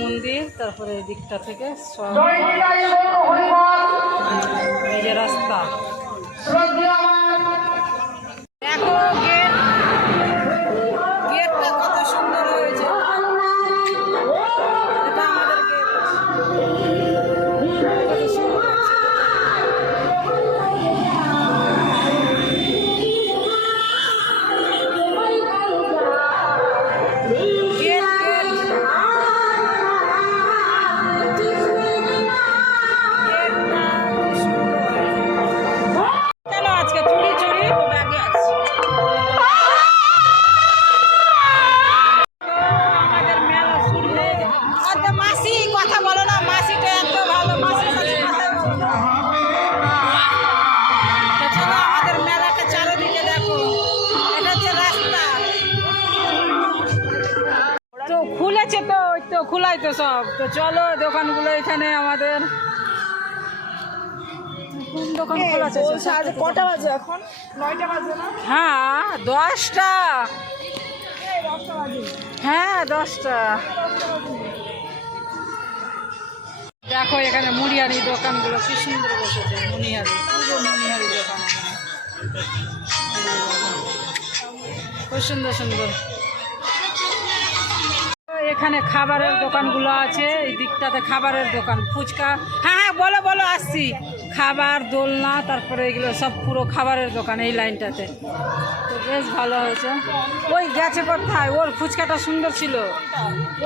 মন্দির, তারপরে এই দিকটা থেকে সব এই যে রাস্তা। দেখো গেটটা কত সুন্দর হয়েছে। এটা আমাদের গেট, কত সুন্দর হয়েছে। খুলেছে তো, ওই তো খোলাই তো সব। তো চলো দোকানগুলো এখানে আমাদের কোন দোকান খোলা আছে? কটা বাজে এখন? 9টা বাজে না? হ্যাঁ 10টা। হ্যাঁ 10টা। দেখো এখানে মুড়িয়ারি দোকানগুলো কি সুন্দর বসেছে। মুড়িয়ারি, পুরো মুড়িয়ারি দোকান, খুব সুন্দর সুন্দর। এখানে খাবারের দোকানগুলো আছে, এই দিকটাতে খাবারের দোকান, ফুচকা। হ্যাঁ হ্যাঁ বলো বলো, আসছি। খাবার, দোলনা, তারপরে এগুলো সব পুরো খাবারের দোকান এই লাইনটাতে। তো বেশ ভালো হয়েছে। ওই গেছে কোথায়, ওর ফুচকাটা সুন্দর ছিল,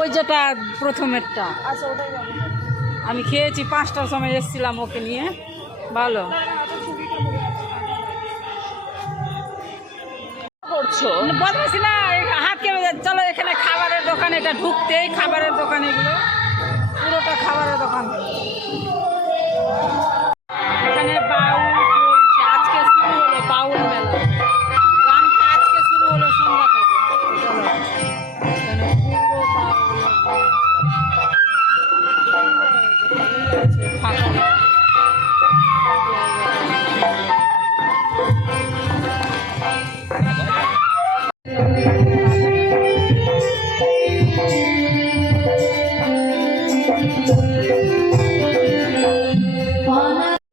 ওই যেটা প্রথমেরটা। আচ্ছা ওটাই যাবো। আমি খেয়েছি, 5টার সময় এসেছিলাম ওকে নিয়ে, ভালো করছো বদমাইশি না, হাত কেমন। চলো এখানে খাবারের দোকান, এটা ঢুকতেই খাবারের দোকান, এগুলো পুরোটা খাবারের দোকান। এখানে বাউল চলছে, আজকে শুরু হলো বাউল মেলা। গানটা আজকে শুরু হলো সন্ধ্যা থেকে। চলো এখানে পুরো ফাঁকা।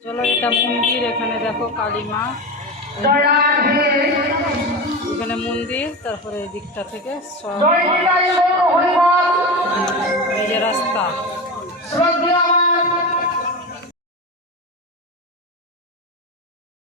চলো এটা মন্দির, এখানে দেখো কালী মা, এখানে মন্দির, তারপরে এই দিকটা থেকে সব এই যে রাস্তা।